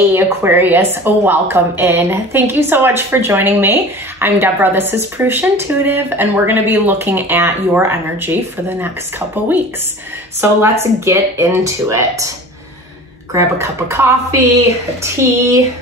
Hey Aquarius, welcome in. Thank you so much for joining me. I'm Deborah, this is Purusha Intuitive, and we're gonna be looking at your energy for the next couple weeks. So let's get into it. Grab a cup of coffee, a tea,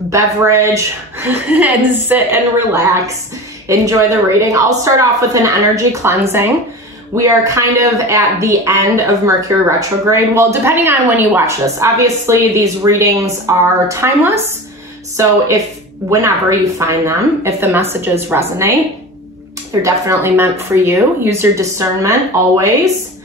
beverage, and sit and relax. Enjoy the reading. I'll start off with an energy cleansing. We are kind of at the end of Mercury retrograde. Well, depending on when you watch this. Obviously, these readings are timeless. So whenever you find them, if the messages resonate, they're definitely meant for you. Use your discernment always.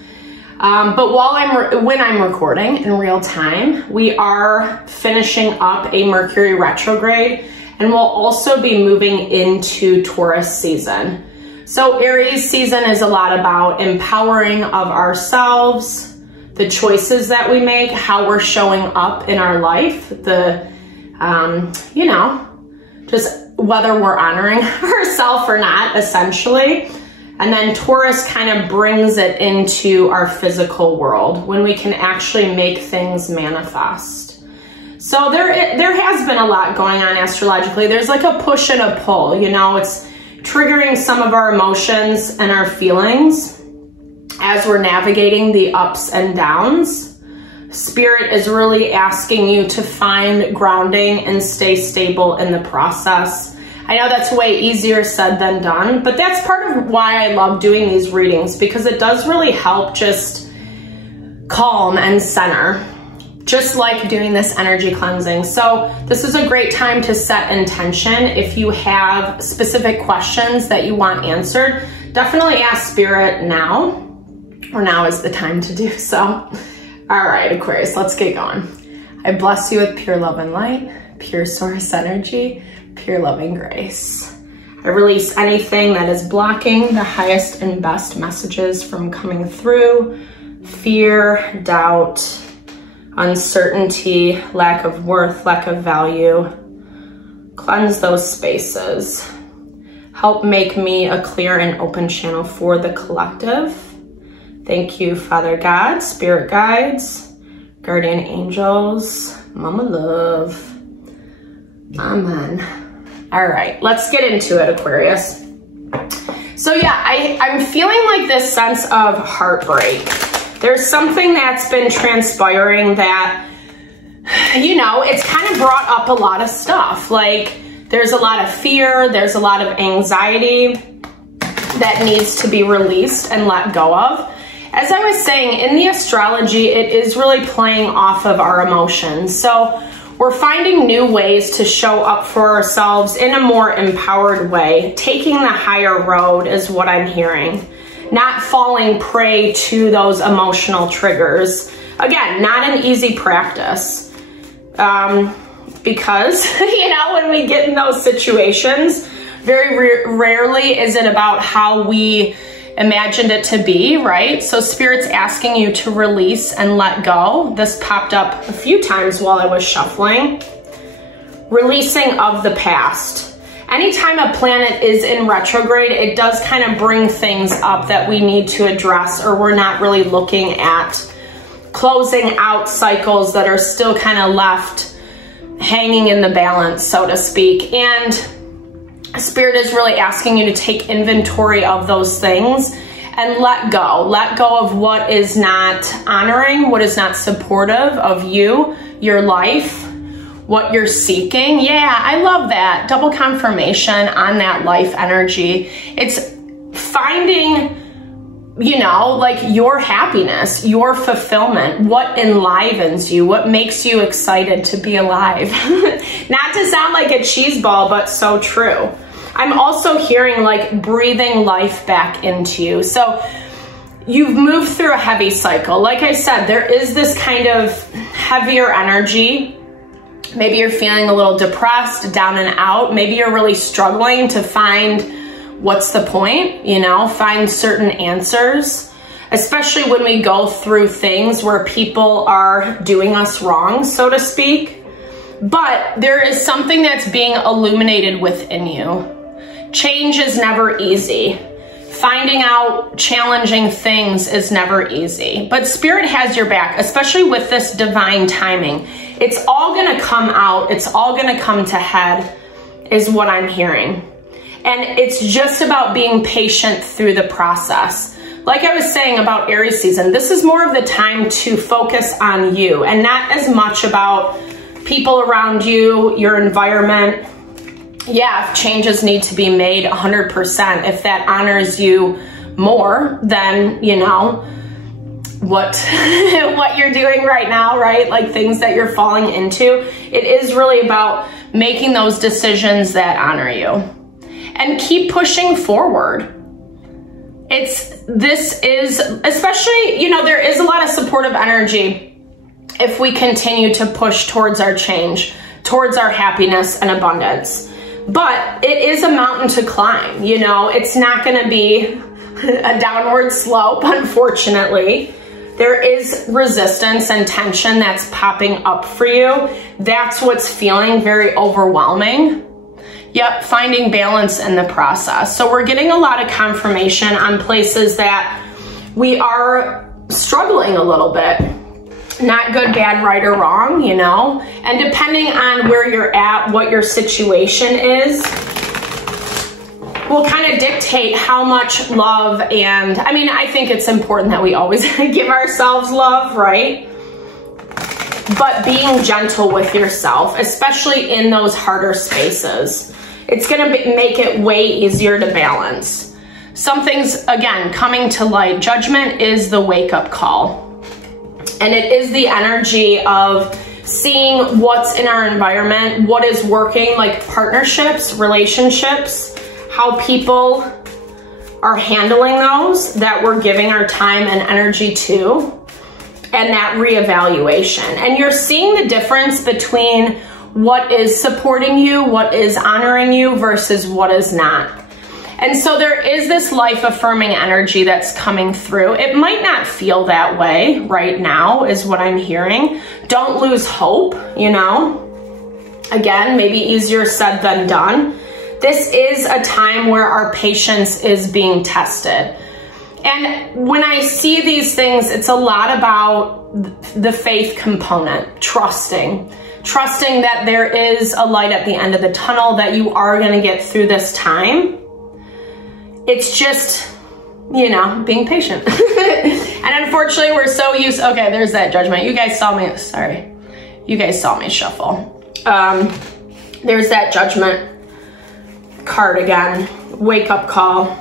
But when I'm recording in real time, we are finishing up a Mercury retrograde, and we'll also be moving into Taurus season. So Aries season is a lot about empowering of ourselves, the choices that we make, how we're showing up in our life, just whether we're honoring ourselves or not, essentially. And then Taurus kind of brings it into our physical world when we can actually make things manifest. So there has been a lot going on astrologically. There's like a push and a pull, it's triggering some of our emotions and our feelings as we're navigating the ups and downs. Spirit is really asking you to find grounding and stay stable in the process. I know that's way easier said than done, but that's part of why I love doing these readings, because it does really help just calm and center, just like doing this energy cleansing. So this is a great time to set intention. If you have specific questions that you want answered, definitely ask Spirit now, or now is the time to do so. All right, Aquarius, let's get going. I bless you with pure love and light, pure source energy, pure loving grace. I release anything that is blocking the highest and best messages from coming through: fear, doubt, uncertainty, lack of worth, lack of value. Cleanse those spaces. Help make me a clear and open channel for the collective. Thank you, Father God, Spirit guides, guardian angels, Mama Love. Amen. All right, let's get into it, Aquarius. So yeah, I'm feeling like this sense of heartbreak. There's something that's been transpiring that, it's kind of brought up a lot of stuff. Like, there's a lot of fear, there's a lot of anxiety that needs to be released and let go of. As I was saying, in the astrology, it is really playing off of our emotions. So we're finding new ways to show up for ourselves in a more empowered way. Taking the higher road is what I'm hearing. Not falling prey to those emotional triggers. Again, not an easy practice. Because, when we get in those situations, very rarely is it about how we imagined it to be, right? So Spirit's asking you to release and let go. This popped up a few times while I was shuffling. Releasing of the past. Anytime a planet is in retrograde, it does kind of bring things up that we need to address, or we're not really looking at closing out cycles that are still kind of left hanging in the balance, so to speak. And Spirit is really asking you to take inventory of those things and let go. Let go of what is not honoring, what is not supportive of you, your life, what you're seeking. Yeah, I love that. Double confirmation on that life energy. It's finding, your happiness, your fulfillment, what enlivens you, what makes you excited to be alive. Not to sound like a cheeseball, but so true. I'm also hearing like breathing life back into you. So you've moved through a heavy cycle. Like I said, there is this kind of heavier energy. Maybe you're feeling a little depressed, down and out. Maybe you're really struggling to find what's the point, find certain answers, especially when we go through things where people are doing us wrong, so to speak. But there is something that's being illuminated within you. Change is never easy. Finding out challenging things is never easy, but Spirit has your back, especially with this divine timing. It's all gonna come out. It's all gonna come to head is what I'm hearing. And it's just about being patient through the process. Like I was saying about Aries season, this is more of the time to focus on you and not as much about people around you, your environment. Yeah, if changes need to be made, 100%. If that honors you more than, you know, what you're doing right now, right? Like things that you're falling into. It is really about making those decisions that honor you. And keep pushing forward. This is, especially, you know, there is a lot of supportive energy if we continue to push towards our change, towards our happiness and abundance. But it is a mountain to climb, you know, it's not going to be a downward slope, unfortunately. There is resistance and tension that's popping up for you. That's what's feeling very overwhelming. Yep, finding balance in the process. So we're getting a lot of confirmation on places that we are struggling a little bit. Not good, bad, right, or wrong, you know? And depending on where you're at, what your situation is, will kind of dictate how much love and, I mean, I think it's important that we always give ourselves love, right? But being gentle with yourself, especially in those harder spaces, it's going to make it way easier to balance. Something's, again, coming to light. Judgment is the wake-up call. And it is the energy of seeing what's in our environment, what is working, like partnerships, relationships, how people are handling those that we're giving our time and energy to, and that reevaluation. And you're seeing the difference between what is supporting you, what is honoring you versus what is not. And so there is this life-affirming energy that's coming through. It might not feel that way right now is what I'm hearing. Don't lose hope, you know. Again, maybe easier said than done. This is a time where our patience is being tested. And when I see these things, it's a lot about the faith component, trusting that there is a light at the end of the tunnel, that you are going to get through this time. It's just, you know, being patient. And unfortunately, we're so used, okay, there's that judgment. You guys saw me, sorry. You guys saw me shuffle. There's that judgment card again. Wake up call.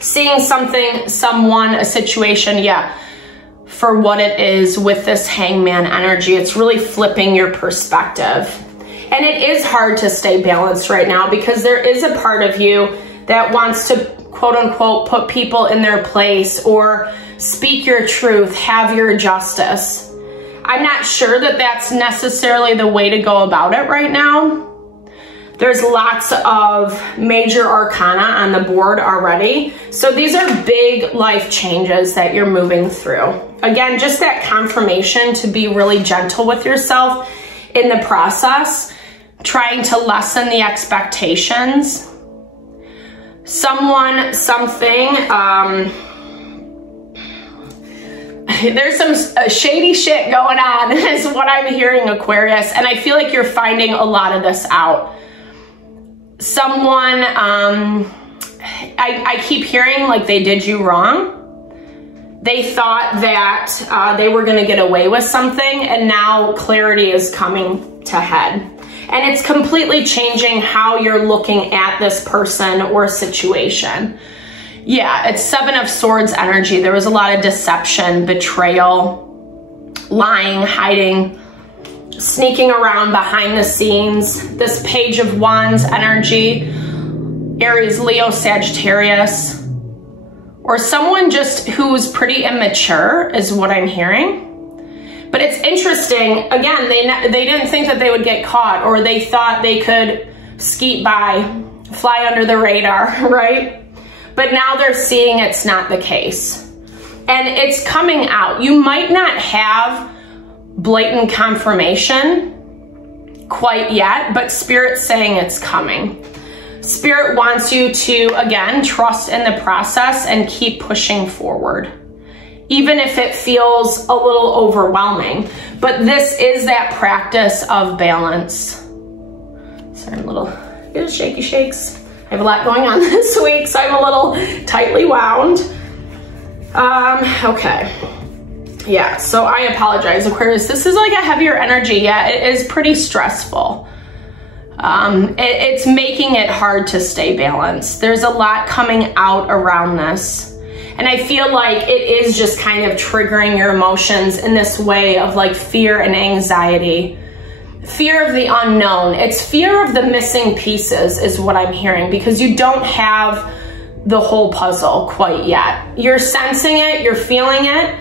Seeing something, someone, a situation, yeah, for what it is with this hangman energy. It's really flipping your perspective. And it is hard to stay balanced right now because there is a part of you that wants to, quote unquote, put people in their place or speak your truth, have your justice. I'm not sure that that's necessarily the way to go about it right now. There's lots of major arcana on the board already. So these are big life changes that you're moving through. Again, just that confirmation to be really gentle with yourself in the process, trying to lessen the expectations. Someone, something, there's some shady shit going on is what I'm hearing, Aquarius. And I feel like you're finding a lot of this out. Someone, I keep hearing like they did you wrong. They thought that they were going to get away with something, and now clarity is coming to head. And it's completely changing how you're looking at this person or situation. Yeah, it's Seven of Swords energy. There was a lot of deception, betrayal, lying, hiding, sneaking around behind the scenes. This Page of Wands energy, Aries, Leo, Sagittarius, or someone just who's pretty immature is what I'm hearing. But it's interesting, again, they didn't think that they would get caught, or they thought they could skeet by, fly under the radar, right? But now they're seeing it's not the case. And it's coming out. You might not have blatant confirmation quite yet, but Spirit's saying it's coming. Spirit wants you to, again, trust in the process and keep pushing forward. even if it feels a little overwhelming. But this is that practice of balance. Sorry, I'm a little shaky shakes. I have a lot going on this week, so I'm a little tightly wound. Okay. Yeah, so I apologize, Aquarius. This is like a heavier energy. Yeah, it is pretty stressful. It's making it hard to stay balanced. There's a lot coming out around this. And I feel like it is just kind of triggering your emotions in this way of like fear and anxiety. Fear of the unknown. It's fear of the missing pieces is what I'm hearing, because you don't have the whole puzzle quite yet. You're sensing it, you're feeling it,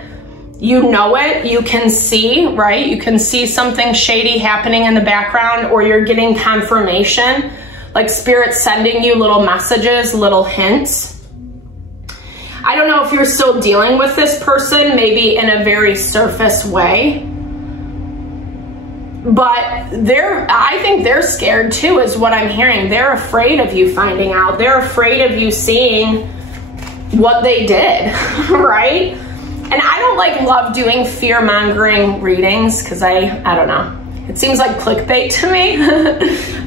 you know it, you can see, right? You can see something shady happening in the background, or you're getting confirmation, like Spirit sending you little messages, little hints. I don't know if you're still dealing with this person, maybe in a very surface way, but I think they're scared too, is what I'm hearing. They're afraid of you finding out. They're afraid of you seeing what they did, right? And I don't love doing fear-mongering readings, because I don't know. It seems like clickbait to me.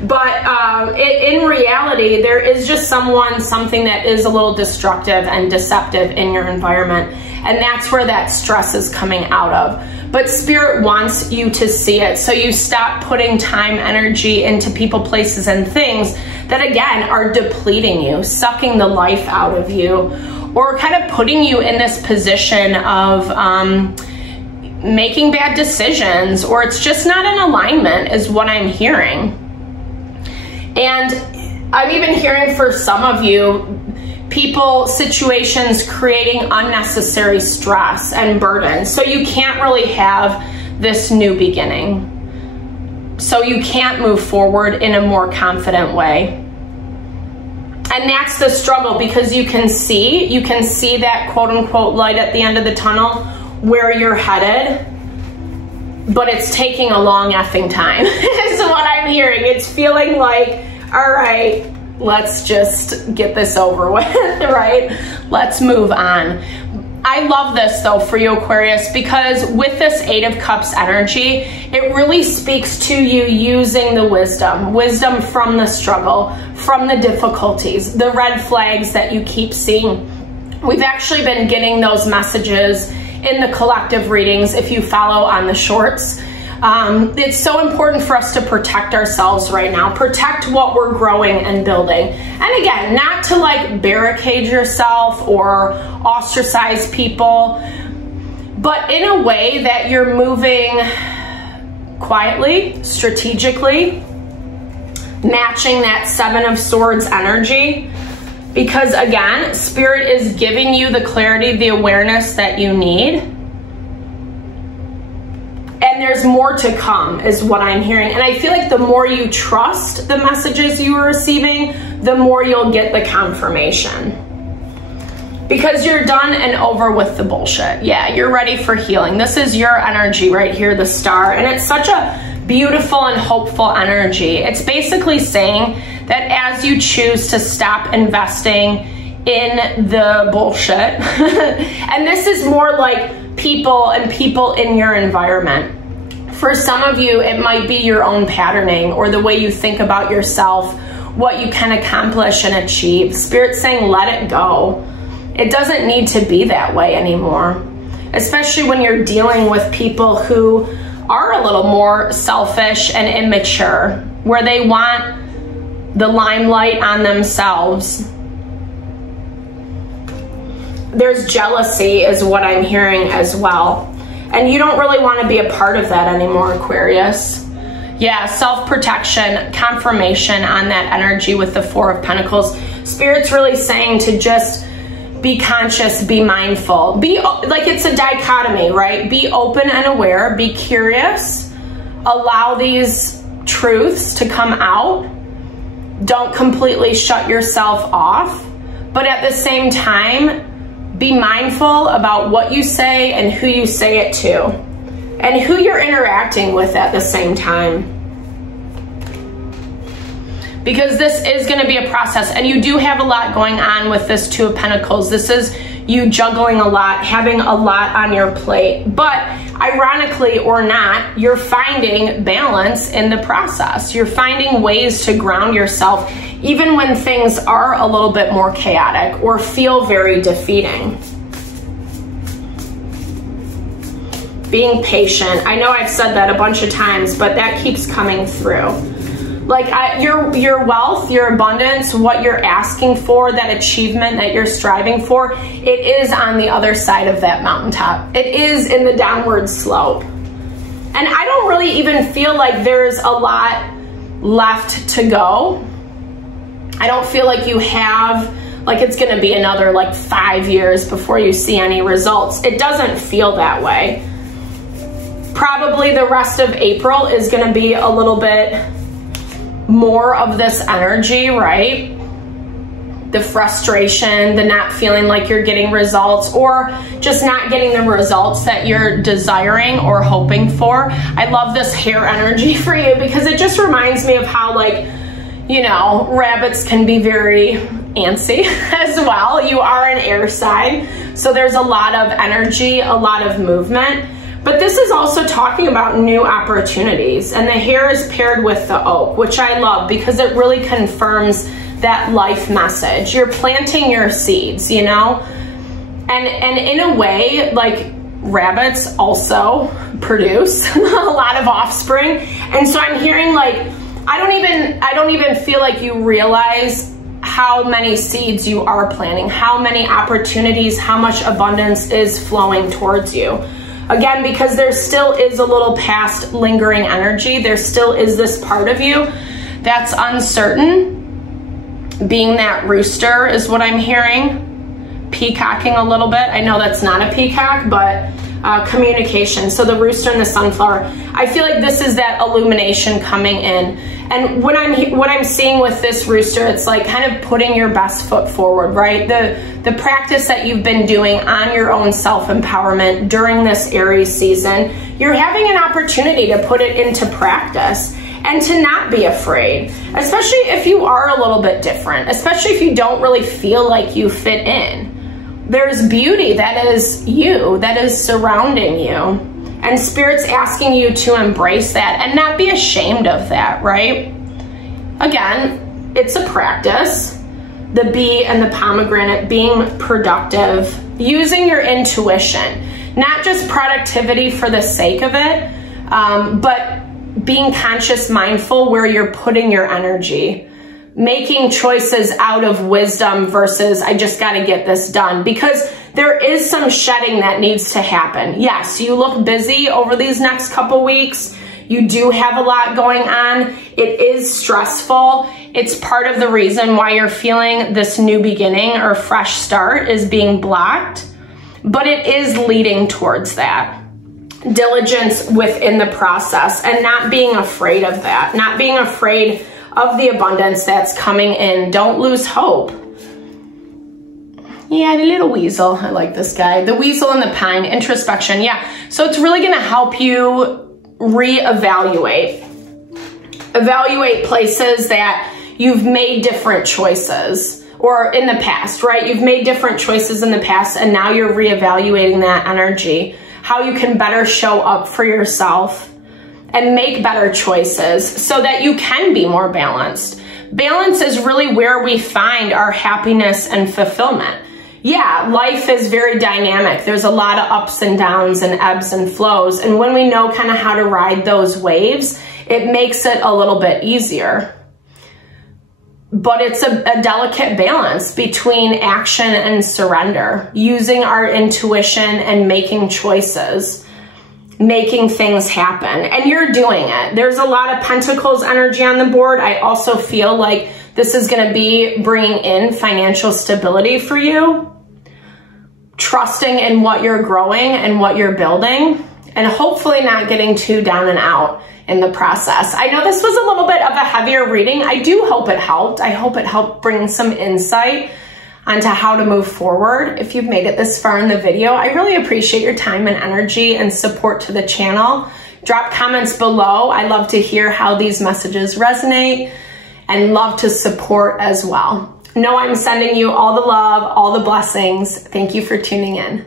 But in reality, there is just something that is a little destructive and deceptive in your environment. And that's where that stress is coming out of. But Spirit wants you to see it. So you stop putting time, energy into people, places, and things that, again, are depleting you, sucking the life out of you, or kind of putting you in this position of making bad decisions, or it's just not in alignment, is what I'm hearing. And I'm even hearing for some of you, people, situations creating unnecessary stress and burden. So you can't really have this new beginning. So you can't move forward in a more confident way. And that's the struggle, because you can see that quote unquote light at the end of the tunnel, where you're headed, but it's taking a long effing time is what I'm hearing. It's feeling like, all right, let's just get this over with, right? Let's move on. I love this though for you, Aquarius, because with this 8 of Cups energy, it really speaks to you using the wisdom from the struggle, from the difficulties, the red flags that you keep seeing. We've actually been getting those messages in the collective readings, if you follow on the shorts. It's so important for us to protect ourselves right now, protect what we're growing and building. And again, not to like barricade yourself or ostracize people, but in a way that you're moving quietly, strategically, matching that 7 of Swords energy. Because again, Spirit is giving you the clarity, the awareness that you need. And there's more to come, is what I'm hearing. And I feel like the more you trust the messages you are receiving, the more you'll get the confirmation. Because you're done and over with the bullshit. Yeah, you're ready for healing. This is your energy right here, the Star. And it's such a beautiful and hopeful energy. It's basically saying that as you choose to stop investing in the bullshit, and this is more like people in your environment. For some of you, it might be your own patterning or the way you think about yourself, what you can accomplish and achieve. Spirit's saying, let it go. It doesn't need to be that way anymore, especially when you're dealing with people who are a little more selfish and immature, where they want the limelight on themselves. There's jealousy is what I'm hearing as well. And you don't really want to be a part of that anymore, Aquarius. Yeah, self-protection, confirmation on that energy with the 4 of Pentacles. Spirit's really saying to just be conscious, be mindful. Be like, it's a dichotomy, right? Be open and aware, be curious, allow these truths to come out. Don't completely shut yourself off, but at the same time, be mindful about what you say and who you say it to, and who you're interacting with at the same time. Because this is going to be a process, and you do have a lot going on with this 2 of Pentacles. This is you juggling a lot, having a lot on your plate. But ironically or not, you're finding balance in the process. You're finding ways to ground yourself even when things are a little bit more chaotic or feel very defeating. Being patient. I know I've said that a bunch of times, but that keeps coming through. Like your wealth, your abundance, what you're asking for, that achievement that you're striving for, it is on the other side of that mountaintop. It is in the downward slope. And I don't really even feel like there's a lot left to go. I don't feel like you have, like it's gonna be another like 5 years before you see any results. It doesn't feel that way. Probably the rest of April is gonna be a little bit more of this energy, right? The frustration, the not feeling like you're getting results, or just not getting the results that you're desiring or hoping for. I love this hair energy for you because it just reminds me of how, like, you know, rabbits can be very antsy as well. You are an air sign, so there's a lot of energy, a lot of movement. But this is also talking about new opportunities, and the hair is paired with the oak, which I love because it really confirms that life message. You're planting your seeds, you know? And in a way, like, rabbits also produce a lot of offspring. And so I'm hearing, like, I don't even feel like you realize how many seeds you are planting, how many opportunities, how much abundance is flowing towards you. Again, because there still is a little past lingering energy. There still is this part of you that's uncertain. Being that rooster is what I'm hearing. Peacocking a little bit. I know that's not a peacock, but communication. So the rooster and the sunflower. I feel like this is that illumination coming in. And what I'm seeing with this rooster, it's like kind of putting your best foot forward, right? The practice that you've been doing on your own self-empowerment during this Aries season, you're having an opportunity to put it into practice and to not be afraid, especially if you are a little bit different, especially if you don't really feel like you fit in. There's beauty that is you, that is surrounding you. And Spirit's asking you to embrace that and not be ashamed of that, right? Again, it's a practice. The bee and the pomegranate, being productive, using your intuition, not just productivity for the sake of it, but being conscious, mindful where you're putting your energy, making choices out of wisdom versus I just got to get this done, because there is some shedding that needs to happen. Yes, you look busy over these next couple weeks. You do have a lot going on. It is stressful. It's part of the reason why you're feeling this new beginning or fresh start is being blocked, but it is leading towards that. Diligence within the process and not being afraid of that, not being afraid of the abundance that's coming in. Don't lose hope. Yeah, the little weasel. I like this guy. The weasel and the pine. Introspection. Yeah. So it's really going to help you reevaluate. Evaluate places that you've made different choices, or in the past, right? You've made different choices in the past, and now you're reevaluating that energy. How you can better show up for yourself and make better choices so that you can be more balanced. Balance is really where we find our happiness and fulfillment. Yeah, life is very dynamic. There's a lot of ups and downs and ebbs and flows. And when we know kind of how to ride those waves, it makes it a little bit easier. But it's a delicate balance between action and surrender, using our intuition and making choices, making things happen. And you're doing it. There's a lot of Pentacles energy on the board. I also feel like this is going to be bringing in financial stability for you, trusting in what you're growing and what you're building, and hopefully not getting too down and out in the process. I know this was a little bit of a heavier reading. I do hope it helped. I hope it helped bring some insight onto how to move forward. If you've made it this far in the video, I really appreciate your time and energy and support to the channel. Drop comments below. I love to hear how these messages resonate and love to support as well. Know I'm sending you all the love, all the blessings. Thank you for tuning in.